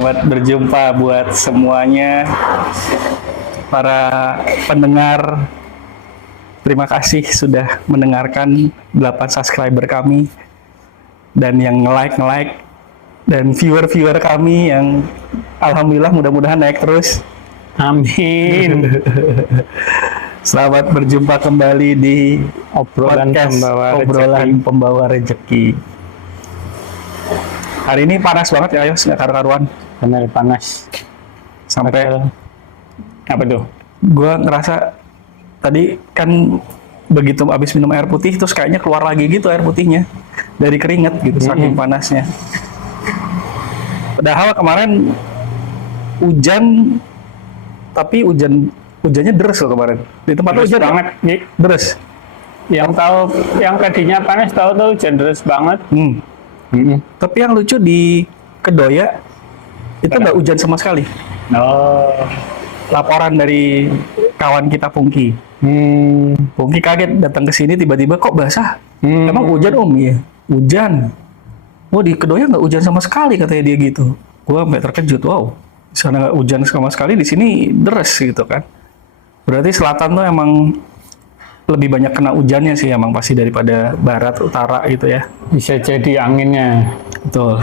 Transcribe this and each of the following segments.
Selamat berjumpa buat semuanya para pendengar. Terima kasih sudah mendengarkan 8 subscriber kami dan yang nge-like dan viewer kami yang alhamdulillah mudah-mudahan naik terus. Amin. Selamat berjumpa kembali di Obrolan pembawa rezeki. Hari ini panas banget ya, Ayos, nggak karu-karuan. Benar panas. Sampai apa tuh? Gue ngerasa tadi kan begitu abis minum air putih terus kayaknya keluar lagi gitu air putihnya dari keringet gitu, saking panasnya. Padahal kemarin hujan, tapi hujannya deres loh kemarin. Di tempat Deres hujan banget. deres. Yang tahu yang tadinya panas tahu hujan deres banget. Tapi yang lucu di Kedoya itu nggak hujan sama sekali. Oh. Laporan dari kawan kita Pungki. Pungki kaget datang ke sini tiba-tiba kok basah. Emang hujan Om? Iya, hujan. Oh di Kedoya nggak hujan sama sekali katanya dia gitu. Gua sampai terkejut. Wow, di sana nggak hujan sama sekali, di sini deres gitu kan. Berarti selatan tuh emang lebih banyak kena hujannya sih emang pasti daripada barat utara gitu ya. Bisa jadi anginnya. Betul.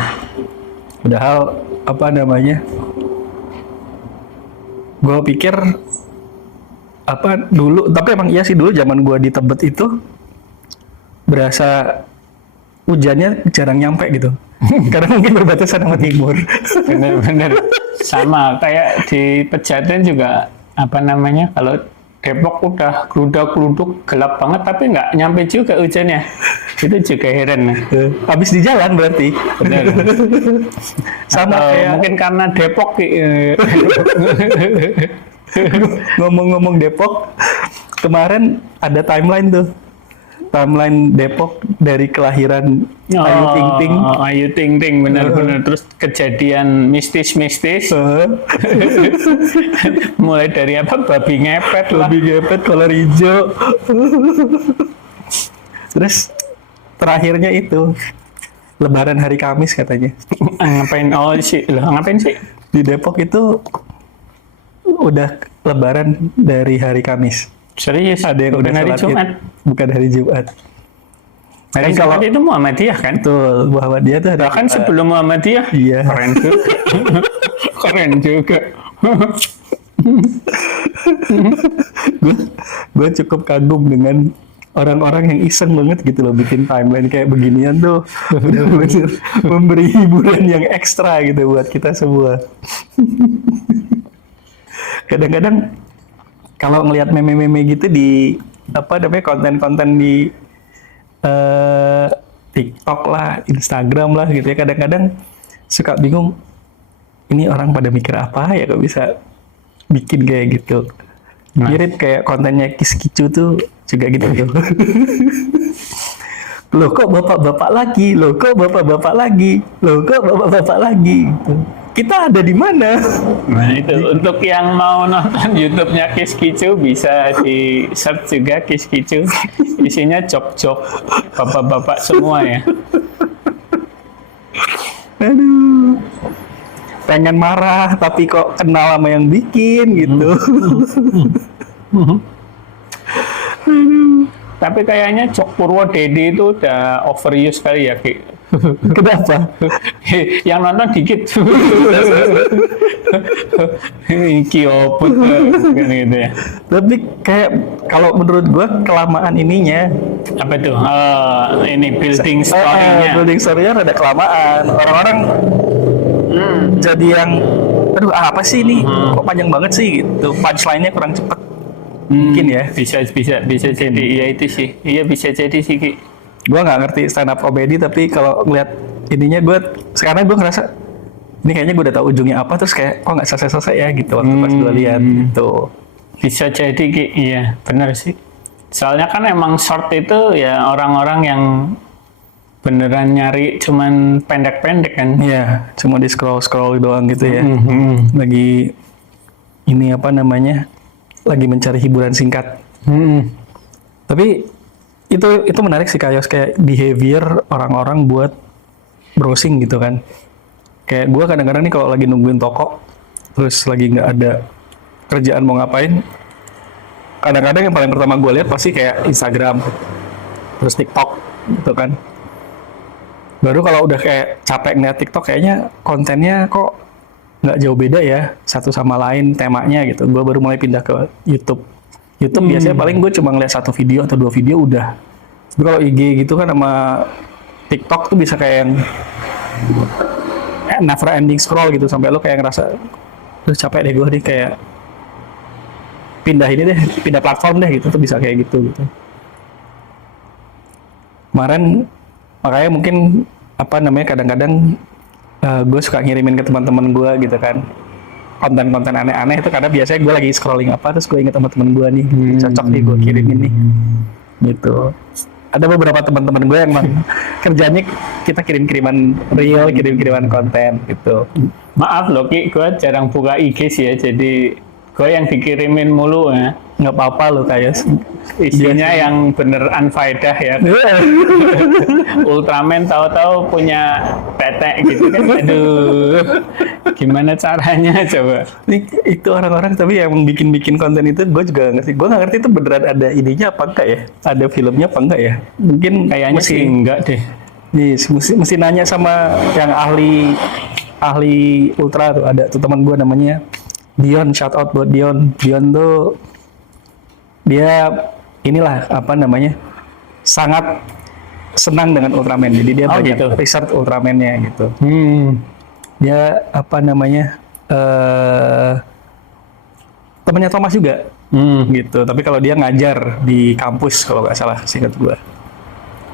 Padahal apa namanya? Gue pikir apa dulu, tapi emang iya sih dulu zaman gue di Tebet itu berasa hujannya jarang nyampe gitu. Karena mungkin berbatasan sama timur. Bener-bener sama kayak di Pejaten juga apa namanya, kalau Depok udah geluduk gelap banget tapi nggak nyampe juga hujannya. Itu juga heran. Habis di jalan berarti. Bener. Sama kayak mungkin karena Depok ngomong-ngomong Depok, kemarin ada timeline tuh. Timeline Depok dari kelahiran Ayu Ting Ting. Ayu Ting Ting benar-benar terus kejadian mistis-mistis. Mulai dari apa, babi ngepet, kolor hijau. Terus terakhirnya itu Lebaran hari Kamis katanya. Ngapain? Oh sih, ngapain sih? Di Depok itu udah Lebaran dari hari Kamis. Serius? Ada yang udah hari Jumat? Bukan hari Jumat. Hari Jumat itu Muhammadiyah kan? Betul, Muhammadiyah tuh bahkan sebelum Muhammadiyah. Iya. Keren juga. Keren juga. Gue cukup kagum dengan orang-orang yang iseng banget gitu loh bikin timeline kayak beginian tuh. Bener-bener memberi hiburan yang ekstra gitu buat kita semua. Kadang-kadang kalau ngelihat meme-meme gitu di apa namanya konten-konten di TikTok lah, Instagram lah gitu ya, kadang-kadang suka bingung ini orang pada mikir apa ya kok bisa bikin kayak gitu. Mirip kayak kontennya Kiskicu tuh juga gitu tuh. Loh kok bapak-bapak lagi? Loh kok bapak-bapak lagi? Loh kok bapak-bapak lagi? Gitu. Kita ada di mana? Nah itu untuk yang mau nonton YouTube-nya Kiskicu bisa di search juga Kiskicu. Isinya jok-jok bapak-bapak semua ya. Aduh. Pengen marah tapi kok kenal sama yang bikin gitu. Tapi kayaknya Jok Purwodedi itu udah overuse kali ya, Ki. Kenapa? Yang nonton dikit. Kioput kan gitu ya. Tapi kayak kalau menurut gua kelamaan ininya. Apa tuh? Ini building story-nya. Building story-nya rada kelamaan. Orang-orang jadi yang aduh apa sih ini? Kok panjang banget sih gitu. Punchline-nya kurang cepet. Mungkin ya. Bisa jadi. Iya itu sih. Iya bisa jadi sih, Ki. Gue nggak ngerti stand up comedy tapi kalau ngeliat ininya sekarang gue ngerasa ini kayaknya gue udah tahu ujungnya apa terus kayak kok nggak selesai ya gitu waktu pas gue lihat gitu. Bisa jadi Ki, iya benar sih. Soalnya kan emang short itu ya orang-orang yang beneran nyari cuman pendek-pendek kan. Iya, cuma di scroll doang gitu ya. Lagi ini apa namanya? Lagi mencari hiburan singkat. Tapi itu menarik sih kayak behavior orang-orang buat browsing gitu kan. Kayak gue kadang-kadang nih kalau lagi nungguin toko, terus lagi nggak ada kerjaan mau ngapain, kadang-kadang yang paling pertama gue lihat pasti kayak Instagram, terus TikTok gitu kan. Baru kalau udah kayak capek ngeliat TikTok, kayaknya kontennya kok nggak jauh beda ya satu sama lain temanya gitu. Gue baru mulai pindah ke YouTube. YouTube biasanya paling gue cuma ngeliat 1 video atau 2 video udah. Tapi kalau IG gitu kan sama TikTok tuh bisa kayak yang never ending scroll gitu sampai lo kayak ngerasa terus capek deh gue nih, kayak pindah ini deh, pindah platform deh gitu, tuh bisa kayak gitu. Kemarin makanya mungkin apa namanya kadang-kadang gue suka ngirimin ke teman-teman gue gitu kan konten-konten aneh-aneh itu, karena biasanya gue lagi scrolling apa terus gue inget teman-teman gue nih cocok nih gue kirimin nih gitu. Ada beberapa teman-teman gue yang kerjanya kita kirim-kiriman reel, kirim-kiriman konten gitu. Maaf loh Ki, gue jarang buka IG sih ya, jadi gue yang dikirimin mulu ya. Nggak apa-apa lo kayak Isinya yang bener unfaedah ya. Ultraman tahu-tahu punya tetek gitu kan. Aduh, gimana caranya coba? itu orang-orang tapi yang bikin konten itu gue juga nggak ngerti. Gue nggak ngerti itu beneran ada ininya apa enggak ya, ada filmnya apa enggak ya. Mungkin Kayaknya sih enggak deh. mesti nanya sama yang ahli ultra tuh. Ada tuh teman gue namanya Dion, shout out buat Dion. Dion tuh dia inilah apa namanya sangat senang dengan Ultraman, jadi dia banyak gitu. research Ultraman-nya gitu. Dia apa namanya temannya Thomas juga gitu, tapi kalau dia ngajar di kampus kalau nggak salah seingat gua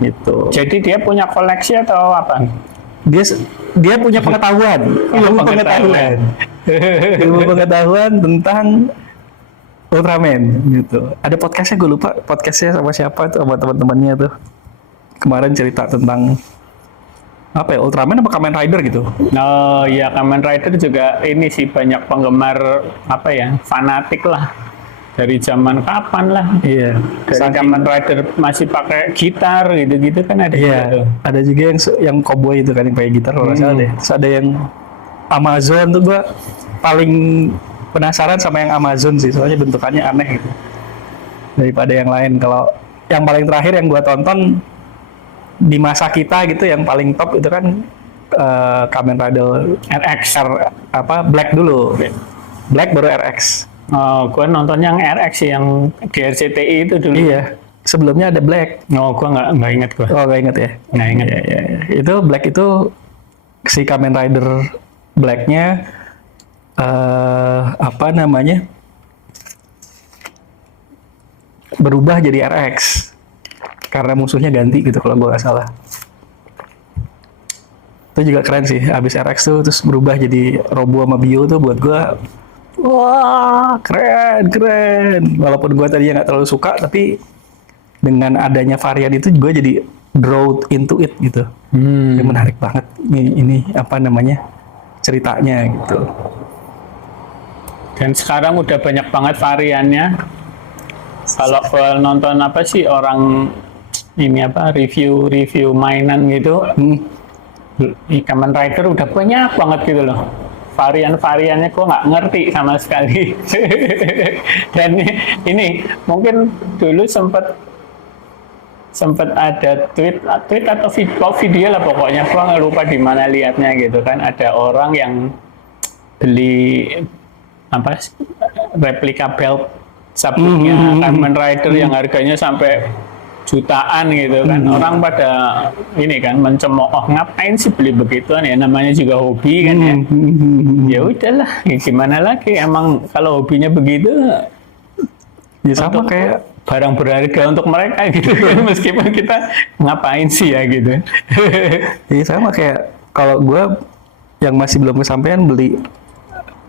gitu. Jadi dia punya koleksi atau apa? Dia punya pengetahuan, ilmu pengetahuan tentang Ultraman gitu. Ada podcastnya, gue lupa podcastnya sama siapa tuh, sama teman-temannya tuh. Kemarin cerita tentang apa ya, Ultraman apa Kamen Rider gitu. Oh iya, Kamen Rider juga ini sih banyak penggemar apa ya, fanatik lah. Dari zaman kapan lah. Iya. Dari Kamen Rider masih pakai gitar gitu-gitu kan ada. Iya. Gitu. Ada juga yang cowboy itu kan yang pakai gitar kalau nggak salah deh. Terus ada yang Amazon tuh, gue paling penasaran sama yang Amazon sih, soalnya bentukannya aneh gitu daripada yang lain. Kalau yang paling terakhir yang gue tonton di masa kita gitu, yang paling top itu kan Kamen Rider RX, Black dulu, Black baru RX. Oh, gue nonton yang RX sih, yang di RCTI itu dulu. Iya, sebelumnya ada Black. Oh, gue nggak inget gue. Oh, nggak inget ya? Nggak inget. Iya. Itu Black itu si Kamen Rider Black-nya apa namanya berubah jadi RX karena musuhnya ganti gitu kalau gue nggak salah. Itu juga keren sih, abis RX tuh terus berubah jadi Robo sama Bio tuh buat gue wah keren. Walaupun gue tadinya nggak terlalu suka, tapi dengan adanya varian itu gue jadi draw into it gitu. Ini menarik banget ini apa namanya ceritanya gitu. Dan sekarang udah banyak banget variannya. Kalau nonton apa sih orang ini apa review mainan gitu, di Kamen Rider udah banyak banget gitu loh. Varian-variannya gue nggak ngerti sama sekali. Dan ini mungkin dulu sempat ada tweet atau video lah pokoknya, gue nggak lupa di mana liatnya gitu kan, ada orang yang beli apa replika belt sabuknya Kamen Rider yang harganya sampai jutaan gitu kan. Orang pada ini kan mencemooh, oh ngapain sih beli begituan ya, namanya juga hobi kan ya. Ya udahlah, ya gimana lagi, emang kalau hobinya begitu ya sama kayak barang berharga untuk mereka gitu kan. Meskipun kita ngapain sih ya gitu. Iya sama kayak kalau gue yang masih belum kesampaian beli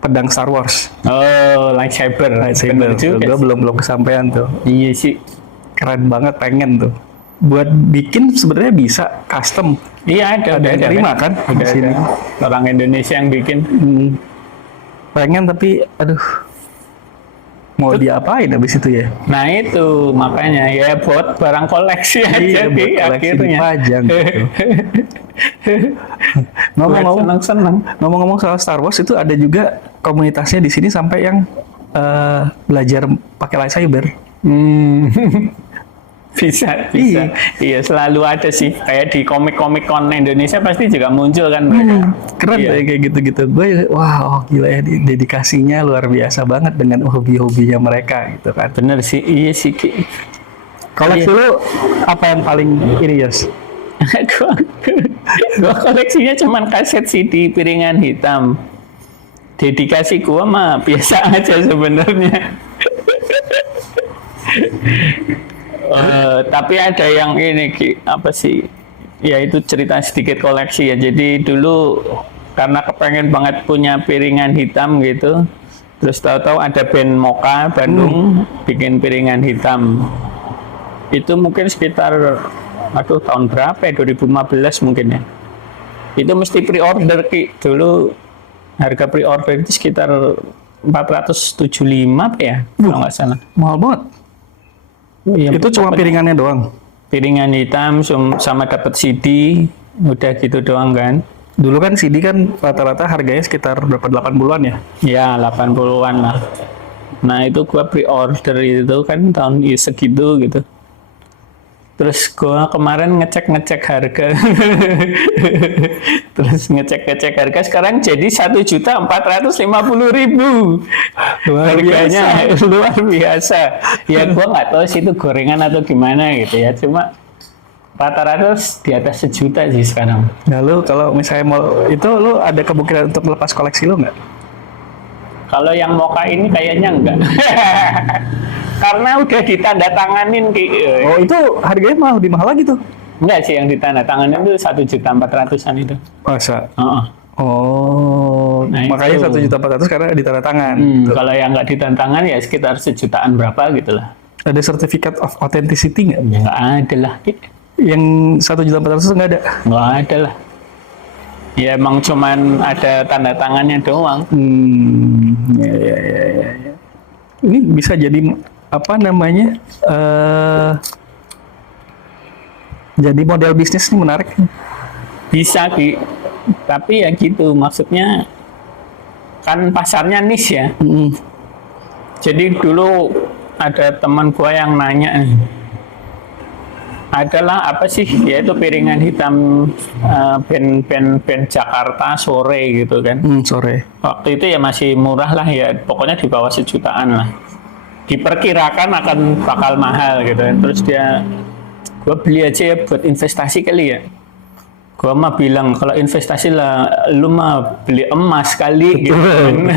pedang Star Wars. Oh, lightsaber. Gue belum kesampaian tuh. Iya sih. Keren banget, pengen tuh. Buat bikin sebenarnya bisa custom. Iya ada terima kan di sini. Orang Indonesia yang bikin. Pengen tapi aduh Mau diapain habis itu ya? Nah itu makanya ya buat barang koleksi aja Iya, buat di koleksi akhirnya. dipajang gitu. Buat Ngomong-ngomong, seneng-seneng. ngomong-ngomong soal Star Wars itu ada juga komunitasnya di sini sampai yang belajar pakai lightsaber. Hmm. Bisa. Iya. Iya, selalu ada sih. Kayak di komik-komik kon Indonesia pasti juga muncul kan mereka. Keren Iya. deh kayak gitu-gitu. Gue wah, gila ya, dedikasinya luar biasa banget dengan hobi-hobinya mereka gitu kan. Bener sih, iya sih Ki. Koleksi lu apa yang paling ini, Yos? gua koleksinya cuman kaset CD piringan hitam. Dedikasi gua mah biasa aja sebenarnya. Tapi ada yang ini Ki, apa sih? Ya itu cerita sedikit koleksi ya. Jadi dulu karena kepengen banget punya piringan hitam gitu, terus tahu-tahu ada band Moka Bandung bikin piringan hitam. Itu mungkin sekitar tahun berapa ya? 2015 mungkin ya. Itu mesti pre-order Ki. Dulu harga pre-order itu sekitar 475 apa ya? Kalau nggak salah. Mahal banget. Iya, Itu cuma piringannya doang. piringan hitam sama dapat CD, udah gitu doang kan. Dulu kan CD kan rata-rata harganya sekitar berapa 80-an ya? Ya 80-an lah. Nah itu gua pre-order itu kan tahun segitu gitu. Terus gua kemarin ngecek harga. Terus ngecek harga sekarang jadi 1.450.000. Harganya luar biasa. Ya gua nggak tahu sih itu gorengan atau gimana gitu ya. Cuma rata-rata di atas 1 juta sih sekarang. Nah, lu kalau misalnya mau itu lu ada kemungkinan untuk melepas koleksi lu nggak? Kalau yang Moka ini kayaknya enggak. Karena udah ditandatanganin Ki. Oh, itu harganya malah lebih mahal lagi tuh. Enggak sih yang ditandatanganin itu 1.400.000-an itu. Masa? Heeh. Oh, Nah, makanya itu. 1.400.000 karena di tanda tangan. Kalau yang nggak ditandatangan ya sekitar 1 jutaan berapa gitu lah. Ada certificate of authenticity nggak? Ya nggak ada lah. Ki. Yang 1.400.000 nggak ada? Nggak ada lah. Ya emang cuman ada tanda tangannya doang. Ya. Ini bisa jadi apa namanya? Jadi model bisnis ini menarik. Bisa Ki. Tapi ya gitu maksudnya kan pasarnya niche ya. Jadi dulu ada teman gua yang nanya adalah apa sih yaitu piringan hitam band Jakarta sore gitu kan. Sore. Waktu itu ya masih murah lah ya, pokoknya di bawah 1 jutaan lah. Diperkirakan akan bakal mahal gitu kan. Terus gue beli aja ya buat investasi kali ya. Gue mah bilang kalau investasi lah, lu mah beli emas kali gitu kan.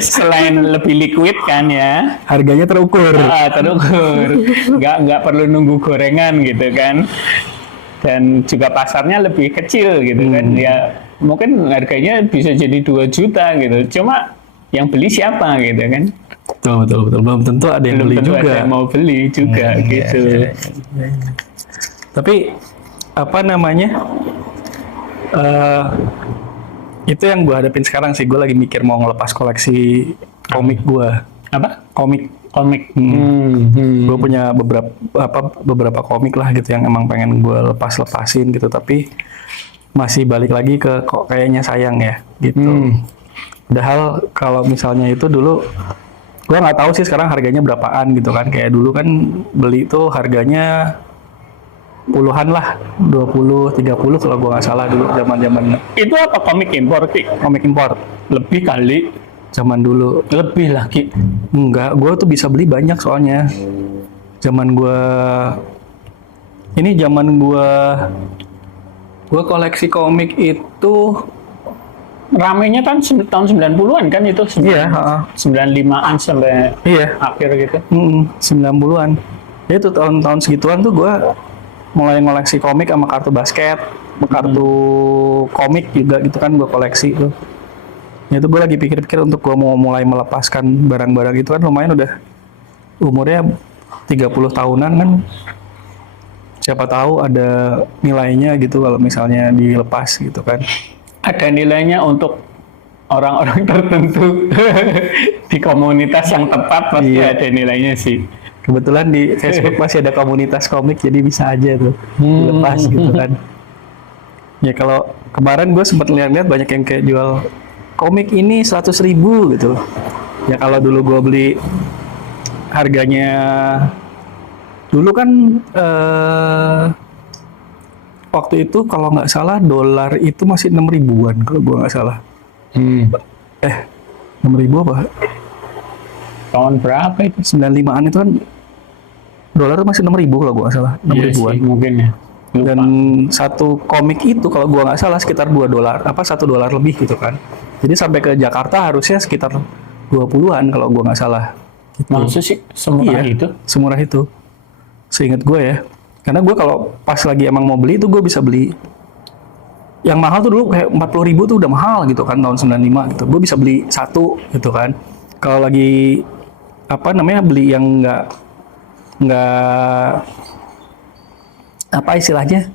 selain lebih liquid kan ya. Harganya terukur. Terukur. Nggak perlu nunggu gorengan gitu kan. Dan juga pasarnya lebih kecil gitu kan. Ya mungkin harganya bisa jadi 2 juta gitu. Cuma yang beli siapa gitu kan? Betul. Belum tentu ada yang beli juga. Ada yang mau beli juga gitu. Ya. Tapi apa namanya? Itu yang gue hadapin sekarang sih. Gue lagi mikir mau ngelepas koleksi komik gue. Apa? Komik. Hmm. Gue punya beberapa komik lah gitu yang emang pengen gue lepasin gitu. Tapi masih balik lagi ke kok kayaknya sayang ya gitu. Padahal kalau misalnya itu dulu gue nggak tahu sih sekarang harganya berapaan gitu kan. Kayak dulu kan beli itu harganya puluhan lah, 20, 30 kalau gue nggak salah dulu zaman Itu apa komik impor Ki? komik impor Lebih kali. zaman dulu. Lebih lagi. Enggak, gue tuh bisa beli banyak soalnya. Zaman gue koleksi komik itu Ramenya kan tahun 90-an kan itu. iya, 95-an sampai iya, akhir gitu. 90-an. Ya itu tahun-tahun segituan tuh gue mulai ngoleksi komik sama kartu basket, kartu komik juga gitu kan gue koleksi tuh. Ya itu gue lagi pikir-pikir untuk gue mau mulai melepaskan barang-barang itu kan lumayan udah umurnya 30 tahunan kan. Siapa tahu ada nilainya gitu kalau misalnya dilepas gitu kan. Ada nilainya untuk orang-orang tertentu di komunitas yang tepat pasti Iya. ada nilainya sih. Kebetulan di Facebook masih ada komunitas komik, jadi bisa aja tuh dilepas gitu kan. Ya kalau kemarin gue sempat lihat-lihat banyak yang kayak jual komik ini 100.000 gitu. Ya kalau dulu gue beli harganya dulu kan waktu itu kalau nggak salah dolar itu masih 6.000-an kalau gue nggak salah. 6.000 apa? Tahun berapa itu? 95-an itu kan dolar masih 6.000 kalau gue nggak salah. 6 Iya ribuan. sih, mungkin ya. Lupa. Dan satu komik itu kalau gua nggak salah sekitar $2 apa $1 lebih gitu kan. Jadi sampai ke Jakarta harusnya sekitar 20-an kalau gua nggak salah. Gitu. Maksud sih semurah itu? Semurah itu. Seingat gue ya. Karena gue kalau pas lagi emang mau beli itu gue bisa beli. Yang mahal tuh dulu kayak 40.000 tuh udah mahal gitu kan tahun 95 gitu. Gue bisa beli satu gitu kan. Kalau lagi apa namanya beli yang nggak apa istilahnya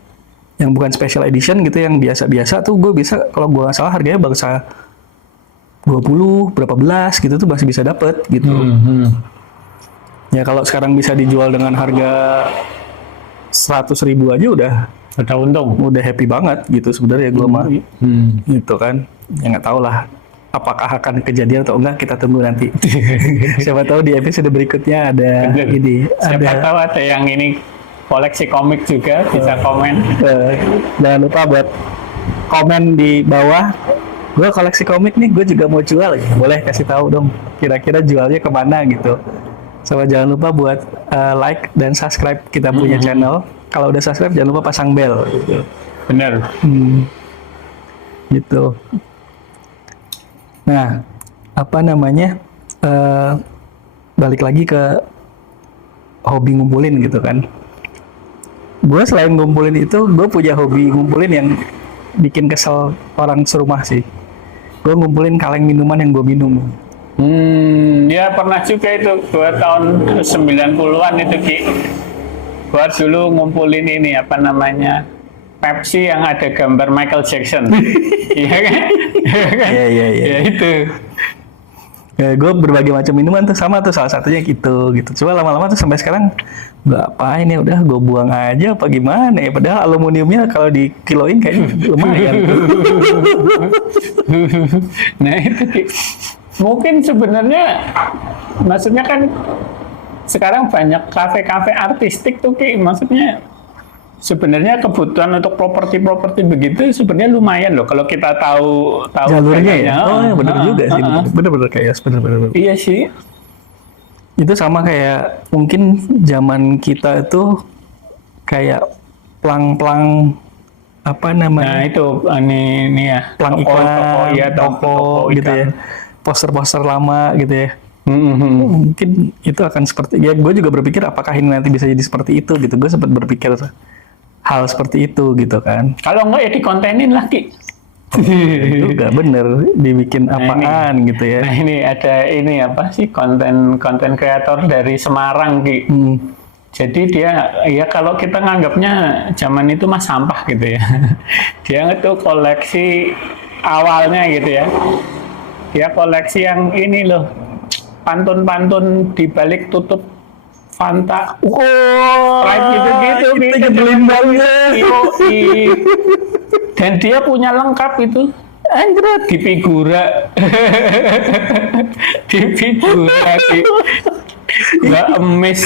yang bukan special edition gitu yang biasa-biasa tuh gue bisa kalau gue nggak salah harganya bangsa 20 berapa belas gitu tuh masih bisa dapet gitu. Ya kalau sekarang bisa dijual dengan harga 100.000 aja Udah untung. udah happy banget gitu sebenarnya gue mah gitu kan. Ya nggak tahu lah apakah akan kejadian atau enggak, kita tunggu nanti. Siapa tahu di episode berikutnya ada Bener. ini Siapa tahu ada yang ini koleksi komik juga bisa komen. Jangan lupa buat komen di bawah. Gue koleksi komik nih, gue juga mau jual. Boleh kasih tahu dong, kira-kira jualnya kemana gitu. Sama jangan lupa buat like dan subscribe kita punya channel. Kalau udah subscribe jangan lupa pasang bel. Gitu. Bener. Gitu. Nah, apa namanya? Balik lagi ke hobi ngumpulin gitu kan. Gue selain ngumpulin itu, gue punya hobi ngumpulin yang bikin kesel orang serumah sih. Gue ngumpulin kaleng minuman yang gue minum. Ya pernah juga itu 2 tahun 90-an itu Ki. Gua dulu ngumpulin ini apa namanya Pepsi yang ada gambar Michael Jackson. Iya kan? Iya. Ya itu. Ya, gue berbagai macam minuman tuh sama tuh salah satunya gitu. Cuma lama-lama tuh sampai sekarang nggak apain ya udah gue buang aja apa gimana ya. Padahal aluminiumnya kalau dikiloin kayaknya lumayan. Nah itu Ki. Mungkin sebenarnya maksudnya kan sekarang banyak kafe-kafe artistik tuh Ki. Maksudnya sebenarnya kebutuhan untuk properti begitu sebenarnya lumayan loh kalau kita tahu Jalurnya ya. kayaknya. Oh ya benar juga sih. Benar-benar kayak benar. Iya sih. Itu sama kayak mungkin zaman kita itu kayak plang-plang apa Nah namanya? itu ini ya Plang iklan, ya toko gitu ya. Poster-poster lama gitu ya. Mungkin itu akan seperti ya gue juga berpikir apakah ini nanti bisa jadi seperti itu gitu. Gue sempat berpikir hal seperti itu gitu kan. Kalau enggak ya dikontenin lah Ki. Juga bener dibikin Nah, apaan gitu ya. Nah ini ada ini apa sih konten kreator dari Semarang Ki. Jadi dia ya kalau kita nganggapnya zaman itu mah sampah gitu ya. Dia itu koleksi awalnya gitu ya. Dia koleksi yang ini loh. Pantun-pantun di balik tutup Fanta. Sprite gitu-gitu. Kita nyebelin banget. Dan dia punya lengkap itu. Anjir, di figura. Di figura. Nggak emis.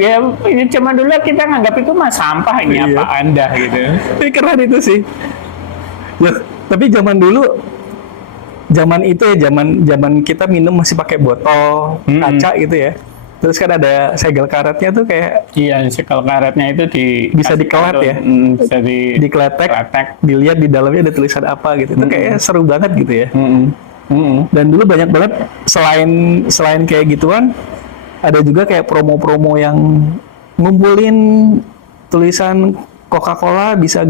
Ya, ini zaman dulu kita nganggap itu mah sampah. Ini apa Anda gitu. Ini keren itu sih. Ya, tapi zaman dulu zaman itu ya zaman kita minum masih pakai botol kaca gitu ya. Terus kan ada segel karetnya tuh kayak iya segel karetnya itu bisa dikelat ya. Bisa dikletek, dilihat di dalamnya ada tulisan apa gitu. Itu kayak seru banget gitu ya. Dan dulu banyak banget selain kayak gituan ada juga kayak promo-promo yang ngumpulin tulisan Coca-Cola bisa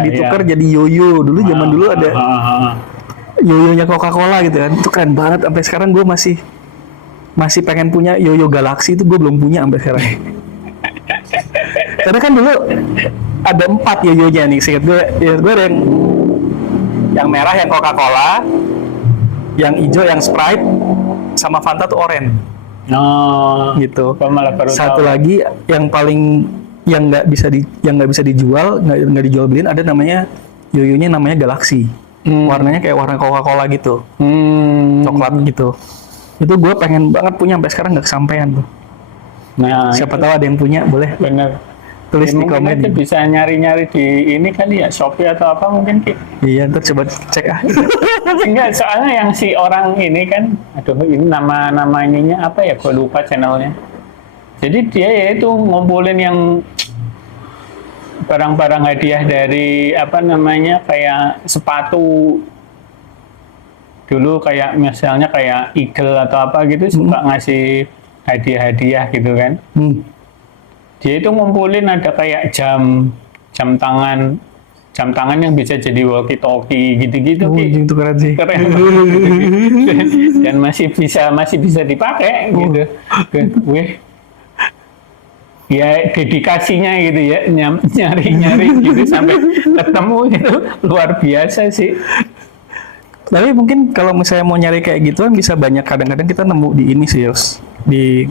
ditukar jadi yoyo. Dulu zaman dulu ada yoyonya Coca-Cola gitu kan. Itu keren banget. Sampai sekarang gue masih pengen punya yoyo Galaxy, itu gue belum punya sampai sekarang. Karena kan dulu ada 4 yoyonya nih. Seingat gue ada yang Yang merah yang Coca-Cola, yang hijau yang Sprite, sama Fanta tuh orange. Oh, Gitu. gua malah baru Satu tahu. lagi yang paling yang nggak bisa dijual, nggak dijual beliin, ada namanya yoyonya namanya Galaxy. Warnanya kayak warna Coca-Cola gitu, coklat gitu. Itu gue pengen banget punya, sampai sekarang nggak kesampaian tuh. Nah, Siapa tahu ada yang punya, boleh bener. tulis Ya, di mungkin komen. aja bisa nyari-nyari di ini kali ya, Shopee atau apa mungkin, Ki. Iya, ntar coba cek ah. Enggak, soalnya yang si orang ini kan, aduh ini nama ininya apa ya, gue lupa channelnya. Jadi dia ya itu ngumpulin yang barang-barang hadiah dari apa namanya, kayak sepatu dulu, kayak misalnya kayak Eagle atau apa gitu, suka ngasih hadiah-hadiah gitu kan. Dia itu ngumpulin ada kayak jam tangan yang bisa jadi walkie talkie gitu-gitu, Ki. Itu keren sih. Keren dan masih bisa dipakai gitu. Wih, ya dedikasinya gitu ya, nyari gitu sampai ketemu itu luar biasa sih. Tapi mungkin kalau misalnya mau nyari kayak gituan bisa banyak, kadang-kadang kita nemu di ini sih, Yos. Di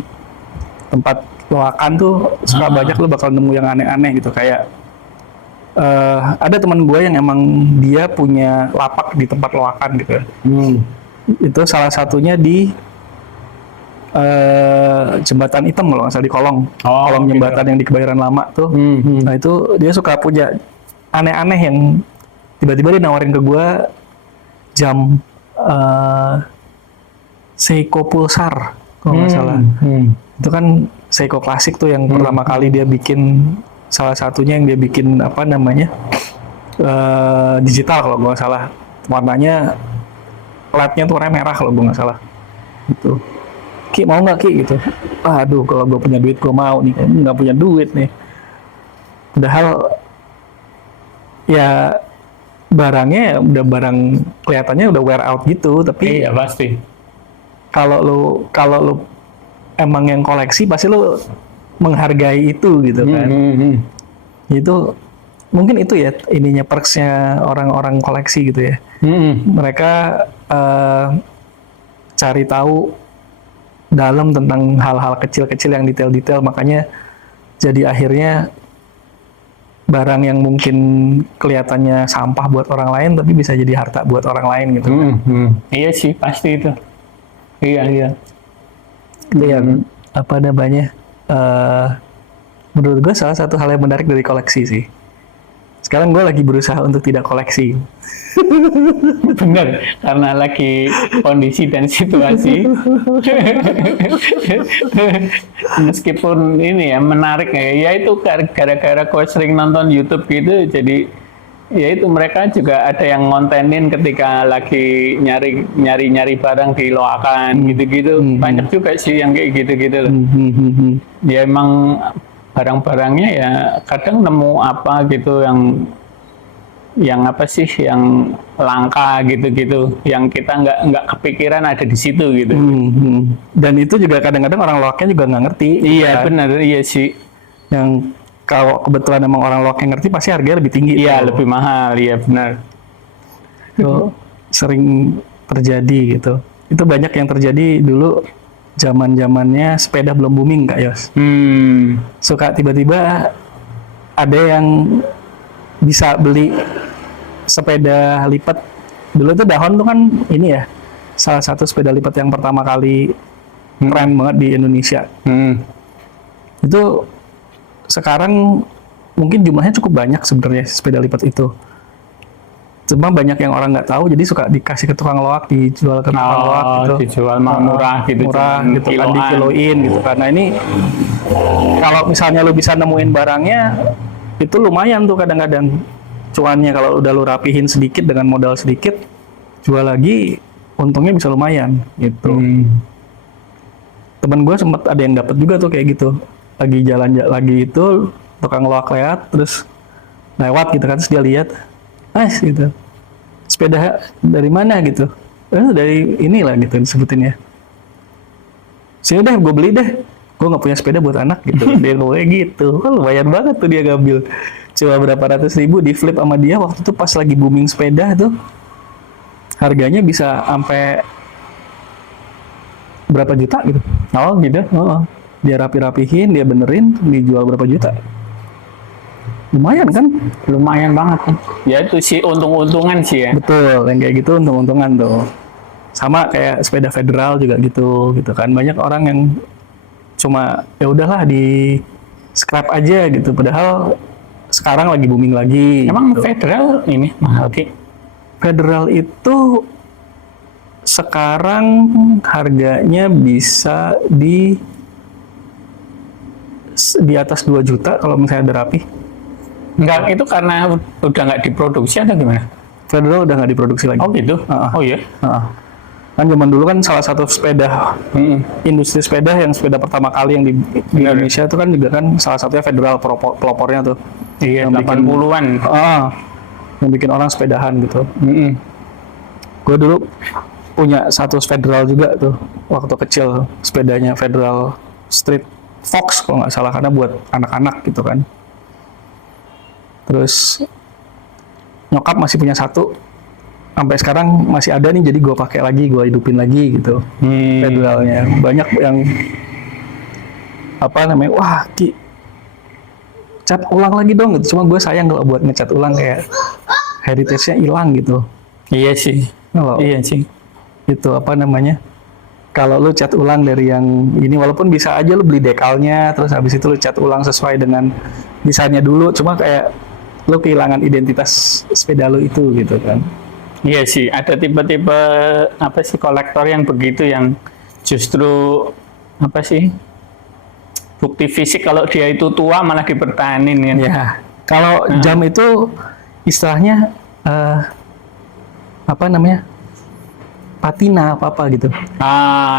tempat loakan tuh suka banyak lo bakal nemu yang aneh-aneh gitu. Kayak ada teman gue yang emang dia punya lapak di tempat loakan gitu. Itu salah satunya di jembatan hitam kalau nggak salah, di kolong jembatan yang di Kebayoran Lama tuh. Nah itu dia suka punya aneh-aneh yang tiba-tiba dia nawarin ke gue jam Seiko Pulsar kalau nggak salah. Itu kan Seiko klasik tuh yang pertama kali dia bikin, salah satunya yang dia bikin apa namanya digital kalau gue nggak salah. Warnanya LED-nya tuh warna merah kalau gue nggak salah. Gitu. Ki mau nggak Ki gitu? Aduh kalau gue punya duit gue mau nih, nggak punya duit nih. Padahal ya barangnya udah barang kelihatannya udah wear out gitu, tapi Iya pasti. kalau lu emang yang koleksi pasti lu menghargai itu gitu kan. Itu mungkin itu ya ininya perksnya orang-orang koleksi gitu ya. Mereka cari tahu dalam tentang hal-hal kecil-kecil yang detail-detail, makanya jadi akhirnya barang yang mungkin kelihatannya sampah buat orang lain tapi bisa jadi harta buat orang lain gitu. Iya sih pasti itu. Iya. Itu yang apa namanya, menurut gue salah satu hal yang menarik dari koleksi sih. Sekarang gue lagi berusaha untuk tidak koleksi. Benar, karena lagi kondisi dan situasi. Meskipun ini ya menarik ya itu gara-gara gue sering nonton YouTube gitu, jadi ya itu mereka juga ada yang ngontenin ketika lagi nyari barang di loakan gitu-gitu. Banyak juga sih yang kayak gitu-gitu loh. Ya emang barang-barangnya ya kadang nemu apa gitu yang apa sih yang langka gitu-gitu, yang kita nggak kepikiran ada di situ gitu. Dan itu juga kadang-kadang orang loaknya juga nggak ngerti. Iya kan? Benar, iya sih. Yang kalau kebetulan emang orang loaknya ngerti pasti harganya lebih tinggi. Iya lebih mahal, iya benar. Itu sering terjadi gitu. Itu banyak yang terjadi dulu zaman-zamannya sepeda belum booming Kak Yos. Suka tiba-tiba ada yang bisa beli sepeda lipat. Dulu tuh Dahon tuh kan ini ya, salah satu sepeda lipat yang pertama kali keren banget di Indonesia. Itu sekarang mungkin jumlahnya cukup banyak sebenarnya sepeda lipat itu. Cuma banyak yang orang nggak tahu, jadi suka dikasih ke tukang loak, dijual ke tukang loak gitu. Dijual murah gitu. Murah gitu kan, dikiloin gitu kan. Nah ini kalau misalnya lu bisa nemuin barangnya, itu lumayan tuh kadang-kadang cuannya. Kalau udah lu rapihin sedikit dengan modal sedikit, jual lagi untungnya bisa lumayan gitu. Temen gue sempet ada yang dapat juga tuh kayak gitu, lagi jalan lagi itu tukang loak lewat, terus lewat gitu kan, terus dia lihat, gitu, sepeda dari mana gitu, dari inilah gitu disebutinnya. Sini deh gue beli deh, gue nggak punya sepeda buat anak gitu. Dia ngomongnya gitu. Kan lumayan banget tuh dia ngambil. Cuma berapa ratus ribu di flip sama dia waktu itu pas lagi booming sepeda tuh. harganya bisa sampai berapa juta gitu. Oh gitu. Heeh. Dia rapi-rapihin, dia benerin, dijual berapa juta. Lumayan kan? Lumayan banget kan. Ya itu sih untung-untungan sih ya. Betul, yang kayak gitu untung-untungan tuh. Sama kayak sepeda federal juga gitu kan. Banyak orang yang cuma ya udahlah di scrap aja gitu. Padahal sekarang lagi booming lagi. Emang gitu. federal ini mahal Ki? Federal itu sekarang harganya bisa di atas 2 juta kalau misalnya ada rapi. Enggak, itu karena udah nggak diproduksi atau gimana? Federal udah nggak diproduksi lagi. Oh gitu? Oh iya? Heeh. Kan zaman dulu kan salah satu sepeda industri sepeda yang sepeda pertama kali yang di Indonesia itu kan juga kan salah satunya Federal pelopornya tuh. Iya, yang 80-an. Yang bikin orang sepedahan gitu. Gue dulu punya satu Federal juga tuh waktu kecil, sepedanya Federal Street Fox kalau nggak salah, karena buat anak-anak gitu kan. Terus nyokap masih punya satu, sampai sekarang masih ada nih, jadi gue pakai lagi, gue hidupin lagi gitu. Federalnya banyak yang apa namanya, wah Ki cat ulang lagi dong gitu. Cuma gue sayang kalau buat ngecat ulang, kayak heritage-nya hilang gitu. Iya sih. Kalau Iya sih. itu apa namanya, kalau lu cat ulang dari yang ini, walaupun bisa aja lu beli dekalnya terus habis itu lu cat ulang sesuai dengan desainnya dulu, cuma kayak lu kehilangan identitas sepeda lu itu gitu kan. Iya sih, ada tipe-tipe apa sih kolektor yang begitu, yang justru apa sih, bukti fisik kalau dia itu tua malah dipertahanin kan. Ya, kalau jam itu istilahnya apa namanya, patina apa gitu.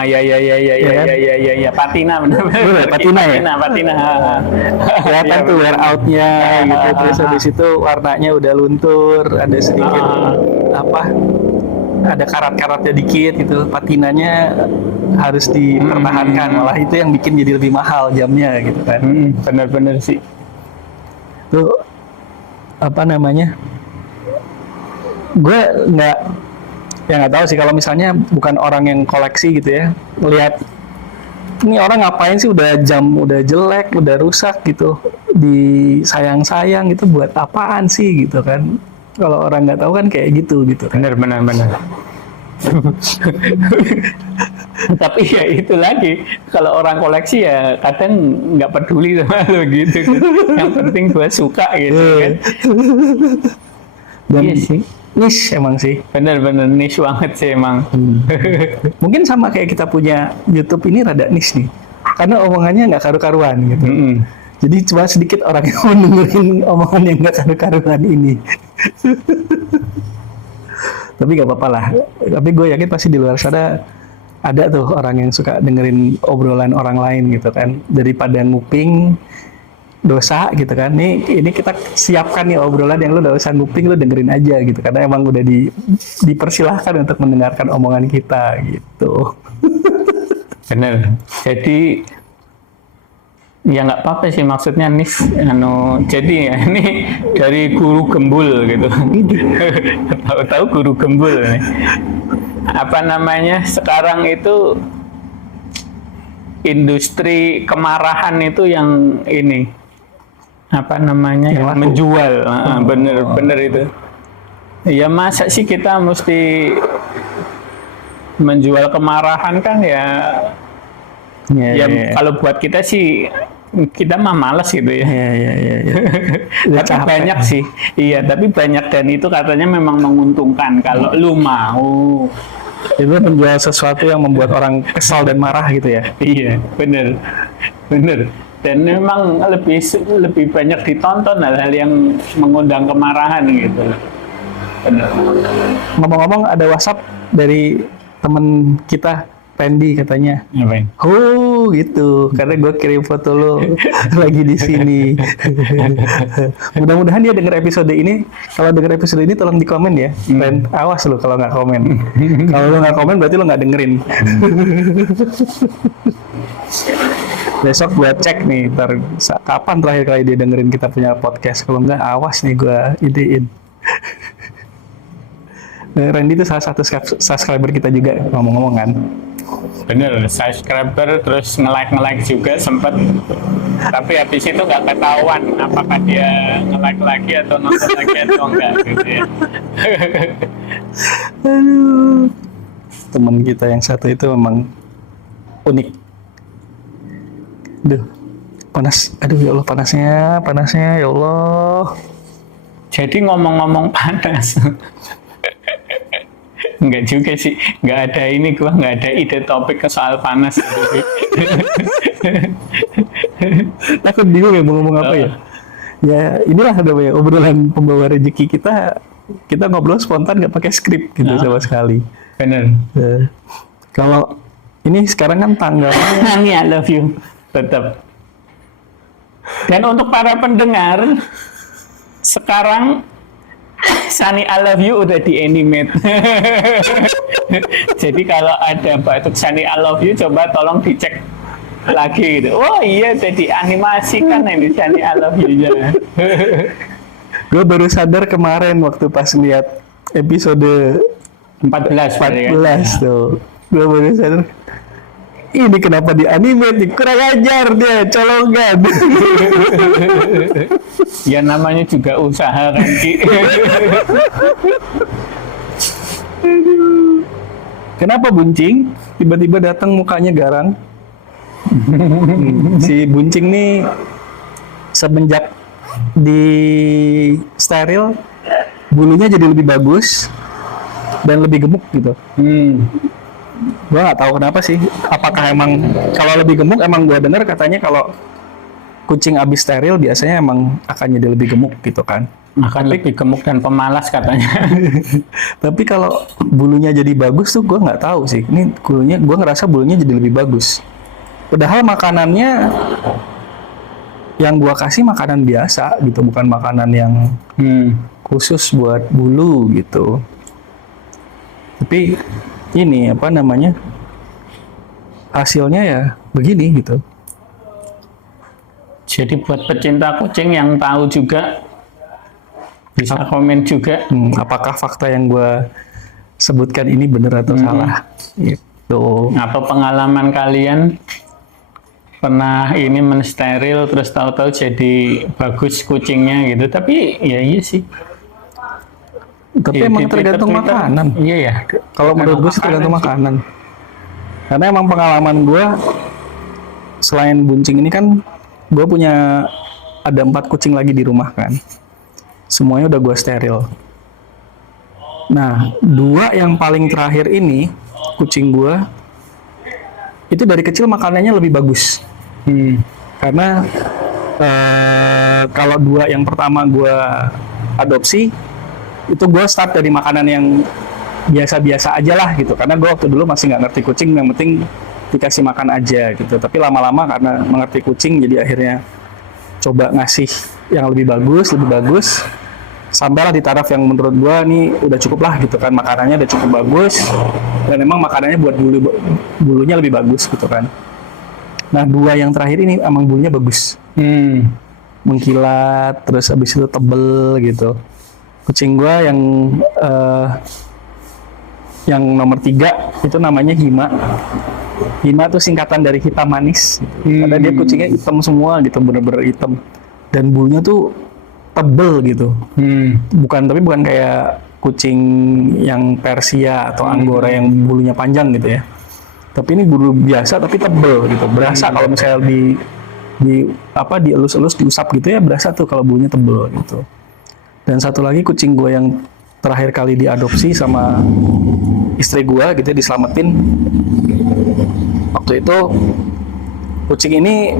Ya, patina benar. Patina ya? Patina. Kelihatan tuh wear out-nya gitu, terus habis itu warnanya udah luntur, ada sedikit apa, ada karat-karatnya dikit gitu. Patinanya harus dipertahankan, malah itu yang bikin jadi lebih mahal jamnya gitu kan. Benar-benar sih. Tuh apa namanya, gue nggak tahu sih, kalau misalnya bukan orang yang koleksi gitu ya, ngelihat ini orang ngapain sih, udah jam udah jelek, udah rusak gitu, disayang-sayang gitu, buat apaan sih gitu kan. Kalau orang nggak tahu kan kayak gitu kan. Benar. Tapi ya itu lagi, kalau orang koleksi ya kadang nggak peduli sama lo gitu kan. Yang penting gue suka gitu kan. Dan Iya sih. niche emang sih. Bener-bener niche banget sih emang. Mungkin sama kayak kita punya YouTube ini rada niche nih, karena omongannya nggak karu-karuan gitu. Jadi cuma sedikit orang yang mau dengerin omongan yang nggak karu-karuan ini. Tapi nggak apa-apa lah. Tapi gue yakin pasti di luar sana ada tuh orang yang suka dengerin obrolan orang lain gitu kan, daripada nguping dosa gitu kan. Ini kita siapkan nih obrolan yang lu udah usah nguping, lu dengerin aja gitu, karena emang udah dipersilahkan untuk mendengarkan omongan kita gitu. Bener. Jadi ya nggak apa-apa sih, maksudnya nih jadi ya ini dari guru gembul gitu. Tahu-tahu guru gembul nih. Apa namanya, sekarang itu industri kemarahan itu yang ini apa namanya, yang menjual. Bener itu. Ya masa sih kita mesti menjual kemarahan kan ya. Kalau buat kita sih, kita mah malas gitu ya. Tapi banyak sih. Iya, tapi banyak, dan itu katanya memang menguntungkan kalau lu mau. Itu menjual sesuatu yang membuat orang kesal dan marah gitu ya. Iya, bener. Dan memang lebih banyak ditonton hal-hal yang mengundang kemarahan gitu. Bener. Ngomong-ngomong, ada WhatsApp dari temen kita, Pendi, katanya. Ngapain? Gitu. Karena gue kirim foto lo lagi di sini. Mudah-mudahan dia denger episode ini. Kalau denger episode ini tolong di komen ya. Dan awas lo kalau nggak komen. Kalau lo nggak komen berarti lo nggak dengerin. Besok gue cek nih, ntar kapan terakhir kali dia dengerin kita punya podcast. Kalau nggak, awas nih gue idein. Randy itu salah satu subscriber kita juga ngomong-ngomong kan. Bener, subscriber terus nge-like juga sempet, tapi habis itu nggak ketahuan apakah dia nge-like lagi atau nonton lagi atau enggak gitu ya. Aduh, teman kita yang satu itu memang unik. Duh, panas. Aduh ya Allah, panasnya ya Allah. Jadi ngomong-ngomong panas, enggak juga sih, nggak ada ini, gua nggak ada ide topik ke soal panas gitu. Aku bingung ya mau ngomong apa ya. Ya inilah namanya obrolan pembawa rezeki kita. Kita ngobrol spontan nggak pakai skrip gitu sama sekali. Bener. Kalau ini sekarang kan tanggalnya Nani, I love you tetap. Dan untuk para pendengar, sekarang Sunny I love you udah di animate. Jadi kalau ada batuk Sunny I love you, coba tolong dicek lagi gitu. Oh iya, jadi animasikan ini Sunny I love you-nya. gue baru sadar kemarin waktu pas lihat episode 14 tuh. Gue baru sadar ini kenapa di animate, kurang ajar dia, colongan. Ya namanya juga usaha kan Ki. Kenapa Buncing tiba-tiba datang mukanya garang? Si Buncing nih semenjak di steril bulunya jadi lebih bagus dan lebih gemuk gitu. Gue nggak tahu kenapa sih. Apakah emang kalau lebih gemuk, emang gue dengar katanya kalau kucing abis steril biasanya emang akan jadi lebih gemuk gitu kan. Akan lebih gemuk dan pemalas katanya. Tapi kalau bulunya jadi bagus tuh gue nggak tahu sih. Ini bulunya, gue ngerasa bulunya jadi lebih bagus. Padahal makanannya yang gue kasih makanan biasa gitu, bukan makanan yang khusus buat bulu gitu. Tapi ini apa namanya, hasilnya ya begini gitu. Jadi buat pecinta kucing yang tahu juga bisa komen juga. Apakah fakta yang gue sebutkan ini benar atau salah? Gitu. Apa pengalaman kalian pernah ini mensteril terus tahu-tahu jadi bagus kucingnya gitu? Tapi ya iya sih. Tapi emang tergantung makanan. Iya ya. Kalau menurut gue sih tergantung makanan. Karena emang pengalaman gue selain Buncing ini kan gue punya ada 4 kucing lagi di rumah kan. Semuanya udah gue steril. Nah, 2 yang paling terakhir ini kucing gue itu dari kecil makanannya lebih bagus. Karena kalau 2 yang pertama gue adopsi itu gue start dari makanan yang biasa-biasa aja lah gitu, karena gue waktu dulu masih nggak ngerti kucing, yang penting dikasih makan aja gitu. Tapi lama-lama karena mengerti kucing jadi akhirnya coba ngasih yang lebih bagus, sampailah di taraf yang menurut gue nih udah cukup lah gitu kan, makanannya udah cukup bagus dan emang makanannya buat bulunya lebih bagus gitu kan. Nah 2 yang terakhir ini emang bulunya bagus, mengkilat, terus abis itu tebel gitu. Kucing gue yang nomor 3 itu namanya Hima. Hima tuh singkatan dari hitam manis. Karena dia kucingnya hitam semua gitu, bener-bener hitam. Dan bulunya tuh tebel gitu. Bukan kayak kucing yang Persia atau Angora yang bulunya panjang gitu ya. Tapi ini bulu biasa tapi tebel gitu. Berasa kalau misalnya dielus-elus, diusap gitu ya, berasa tuh kalau bulunya tebel gitu. Dan satu lagi kucing gue yang terakhir kali diadopsi sama istri gue gitu ya, diselamatin. Waktu itu kucing ini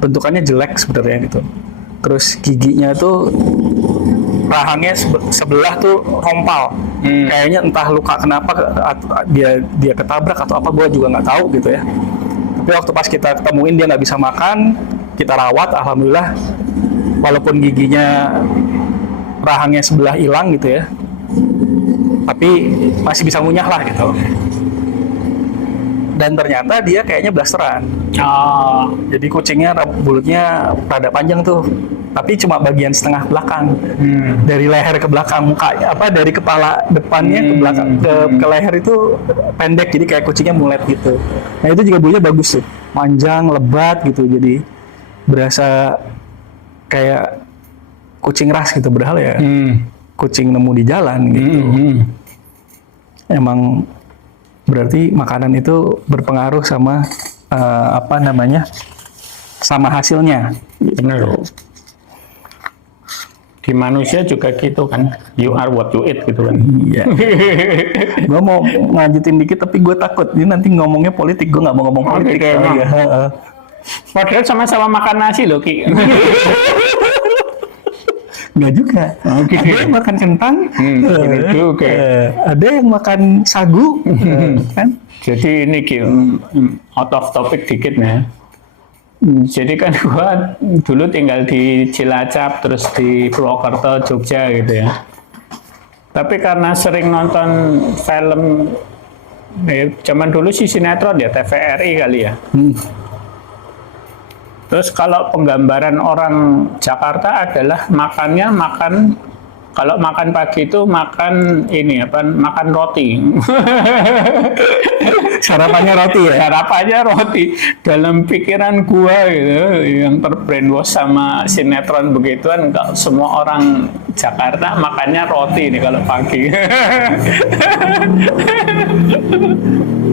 bentukannya jelek sebenarnya gitu. Terus giginya tuh rahangnya sebelah tuh rompal. Kayaknya entah luka kenapa, dia ketabrak atau apa, gue juga nggak tahu gitu ya. Tapi waktu pas kita ketemuin dia nggak bisa makan, kita rawat, alhamdulillah. Walaupun giginya rahangnya sebelah hilang gitu ya, tapi masih bisa ngunyah lah gitu. dan ternyata dia kayaknya blasteran. Oh. Jadi kucingnya mulutnya rada panjang tuh, tapi cuma bagian setengah belakang. Dari leher ke belakang, mukanya dari kepala depannya ke belakang ke leher itu pendek, jadi kayak kucingnya mulet gitu. Nah itu juga bulunya bagus tuh, panjang, lebat gitu, jadi berasa kayak kucing ras gitu, berhal ya. Kucing nemu di jalan gitu. Emang berarti makanan itu berpengaruh sama sama hasilnya. Benar. Di manusia juga gitu kan, you are what you eat gitu kan. Iya. Gue mau ngajutin dikit tapi gue takut ini nanti ngomongnya politik, gue nggak mau ngomong politik. Padahal sama-sama makan nasi loh Ki. Nggak juga. Okay. Ada yang makan kentang, juga. Ada yang makan sagu, kan? Jadi ini Ki, out of topic dikit ya. Jadi kan gua dulu tinggal di Cilacap, terus di Purwokerto, Jogja gitu ya. Tapi karena sering nonton film, zaman dulu sih sinetron ya, TVRI kali ya. Terus kalau penggambaran orang Jakarta adalah kalau makan pagi itu makan makan roti. Sarapannya roti ya? Sarapannya roti. Dalam pikiran gua gitu, yang terbrainwash sama sinetron begituan, kalau semua orang Jakarta makannya roti nih kalau pagi.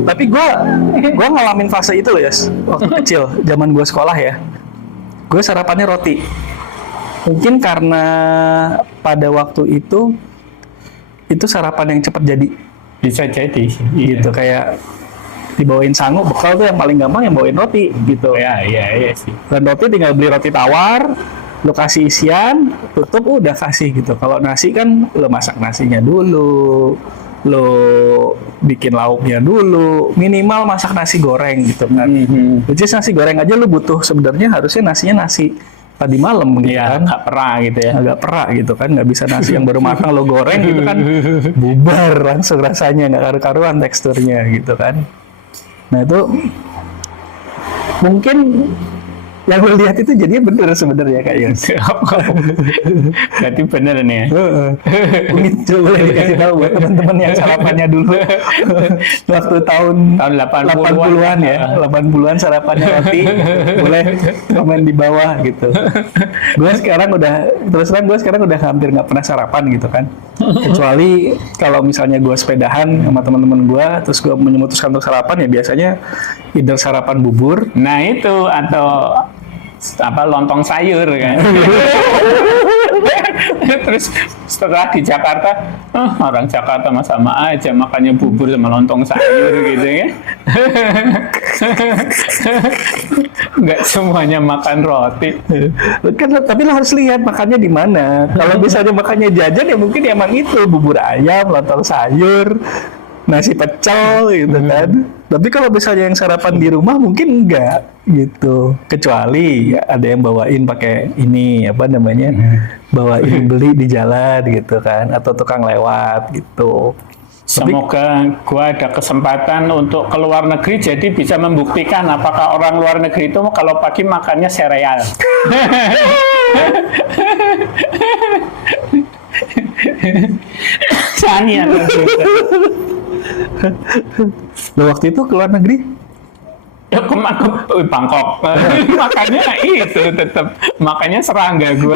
Tapi gue ngalamin fase itu loh ya, waktu kecil, zaman gue sekolah ya. Gue sarapannya roti. Mungkin karena pada waktu itu sarapan yang cepat jadi. Bisa jadi. Gitu, kayak dibawain sangu, bekal tuh yang paling gampang yang bawain roti gitu. Iya sih. Dan roti tinggal beli roti tawar, lo kasih isian, tutup udah kasih gitu. Kalau nasi kan lo masak nasinya dulu, lo bikin lauknya dulu, minimal masak nasi goreng gitu kan. Which is nasi goreng aja lo butuh sebenarnya harusnya nasinya nasi tadi malam gitu kan. Agak perah gitu ya. Agak perah gitu kan, nggak bisa nasi yang baru matang lo goreng gitu kan, bubar langsung rasanya, nggak karu-karuan teksturnya gitu kan. Nah itu mungkin yang lo lihat itu jadinya bener sebenarnya Kak Yos. Berarti bener nih ya. Mungkin coba boleh dikasih tahu buat teman-teman yang sarapannya dulu waktu tahun 80-an ya, 80-an sarapannya roti, boleh komen di bawah gitu. Gue sekarang udah hampir nggak pernah sarapan gitu kan, kecuali kalau misalnya gue sepedahan sama teman-teman gue, terus gue memutuskan untuk sarapan ya biasanya either sarapan bubur. Nah itu atau lontong sayur kan. Terus setelah di Jakarta, orang Jakarta sama aja makannya bubur sama lontong sayur gitu ya. Nggak semuanya makan roti. Kan, tapi lo harus lihat makannya di mana. Kalau misalnya makannya jajan ya mungkin emang itu bubur ayam, lontong sayur, nasi pecel gitu kan. Tapi kalau misalnya yang sarapan di rumah mungkin enggak gitu. Kecuali ya ada yang bawain pakai ini bawain beli di jalan gitu kan, atau tukang lewat gitu. Semoga gua ada kesempatan untuk ke luar negeri jadi bisa membuktikan apakah orang luar negeri itu kalau pagi makannya sereal. Sania. Lo waktu itu ke luar negeri? Ya Bangkok. Makanya itu tetap makanya serangga gua.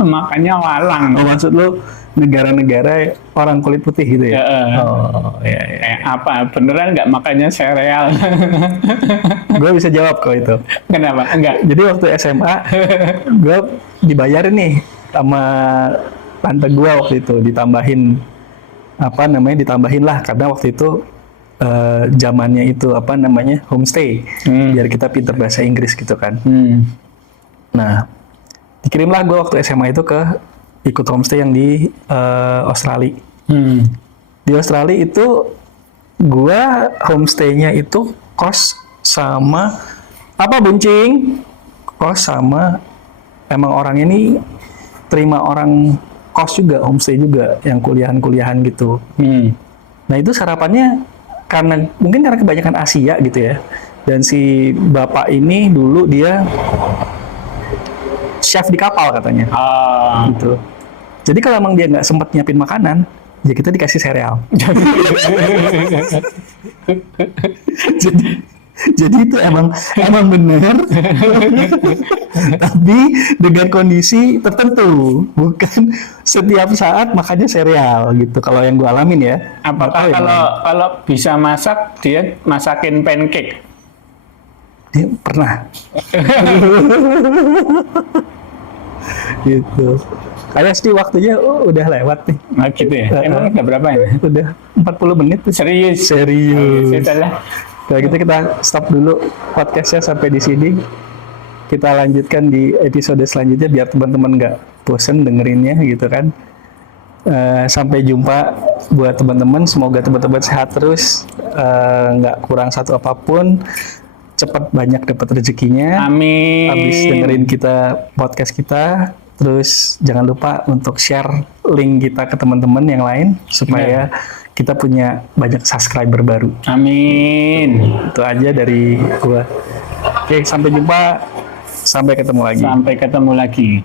Makanya walang. Oh, maksud lo negara-negara orang kulit putih gitu ya? Oh, iya. Apa beneran nggak makannya sereal? Gue bisa jawab kok itu. Kenapa? Enggak. Jadi waktu SMA gue dibayarin nih sama tante gue waktu itu, ditambahin lah karena waktu itu zamannya itu homestay, biar kita pinter bahasa Inggris gitu kan. Nah, dikirimlah gue waktu SMA itu ikut homestay yang di Australia. Di Australia itu gue homestay-nya itu kos sama kos sama emang orang ini terima orang kos juga, homestay juga yang kuliahan gitu. Nah itu sarapannya mungkin karena kebanyakan Asia gitu ya. Dan si bapak ini dulu dia chef di kapal katanya. Gitu. Jadi kalau emang dia nggak sempat nyiapin makanan, ya kita dikasih sereal. jadi itu emang benar. Tapi dengan kondisi tertentu, bukan setiap saat makannya sereal gitu. Kalau yang gue alamin ya. Apakah kalau bisa masak dia masakin pancake? Dia pernah. Gitu. Kayak sih waktunya udah lewat nih. Nah, gitu ya. Emang udah berapa ya? Udah 40 menit. Serius. Sudahlah. Kalau gitu kita stop dulu podcastnya sampai di sini. Kita lanjutkan di episode selanjutnya biar teman-teman nggak bosen dengerinnya gitu kan. Sampai jumpa buat teman-teman. Semoga teman-teman sehat terus, nggak kurang satu apapun. Cepat banyak dapat rezekinya. Amin. Habis dengerin kita podcast kita. Terus jangan lupa untuk share link kita ke teman-teman yang lain supaya kita punya banyak subscriber baru. Amin. Itu aja dari gua. Oke, sampai jumpa. Sampai ketemu lagi. Sampai ketemu lagi.